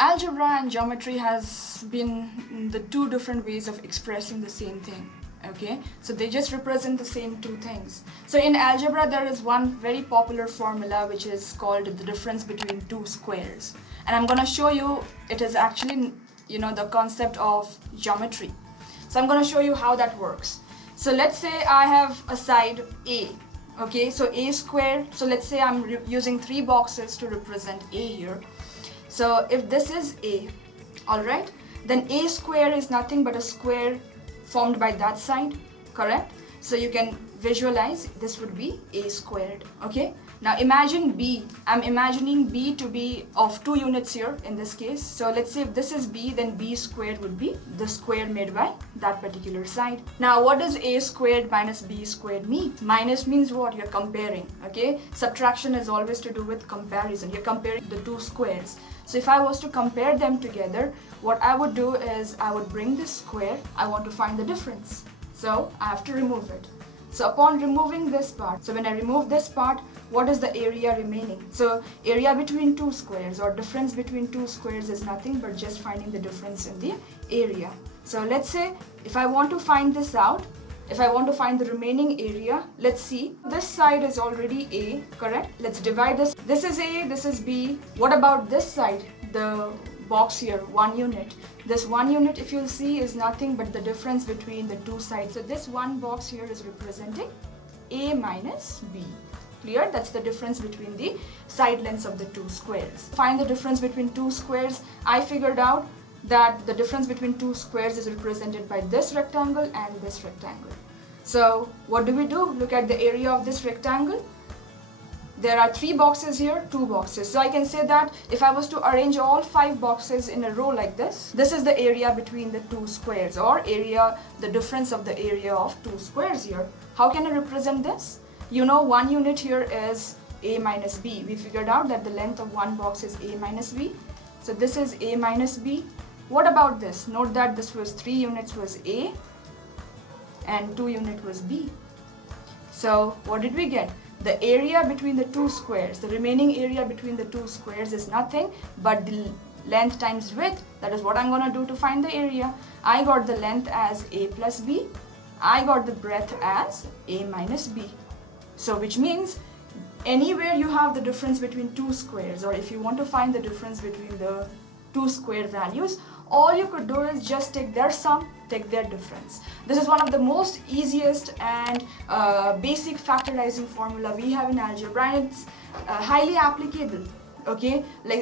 Algebra and geometry has been the two different ways of expressing the same thing. Okay, so they just represent the same two things. So in algebra there is one very popular formula which is called the difference between two squares, and I'm going to show you it is actually the concept of geometry. So I'm going to show you how that works. So let's say I have a side A. Okay, so A squared. So let's say I'm using three boxes to represent A here. So if this is A, alright, then A square is nothing but a square formed by that side, correct? So you can visualize this would be A squared. Okay, now imagine B. I'm imagining B to be of 2 units here in this case. So let's say if this is B, then B squared would be the square made by that particular side. Now what does A squared minus B squared mean? Minus means what? You're comparing. Okay, subtraction is always to do with comparison. You're comparing the two squares. So if I was to compare them together, what I would do is I would bring this square. I want to find the difference, so I have to remove it. So upon removing this part, so when I remove this part, what is the area remaining? So area between two squares, or difference between two squares, is nothing but just finding the difference in the area. So let's say if I want to find this out, if I want to find the remaining area, let's see. This side is already A, correct? Let's divide this. This is A, this is B. What about this side? The box here, 1 unit. This 1 unit, if you'll see, is nothing but the difference between the two sides. So this one box here is representing A minus B. Clear? That's the difference between the side lengths of the two squares. Find the difference between two squares. I figured out that the difference between two squares is represented by this rectangle and this rectangle. So what do? Look at the area of this rectangle. There are 3 boxes here, 2 boxes. So I can say that if I was to arrange all 5 boxes in a row like this, this is the area between the two squares, or area, the difference of the area of two squares here. How can I represent this? 1 unit here is A minus B. We figured out that the length of one box is A minus B. So this is A minus B. What about this? Note that this was 3 units was A and 2 unit was B. So what did we get? The area between the two squares, the remaining area between the two squares, is nothing but the length times width. That is what I'm going to do to find the area. I got the length as A plus B. I got the breadth as A minus B. So which means anywhere you have the difference between two squares, or if you want to find the difference between the two square values, all you could do is just take their sum, take their difference. This is one of the most easiest and basic factorizing formula we have in algebra, and it's highly applicable. Okay, like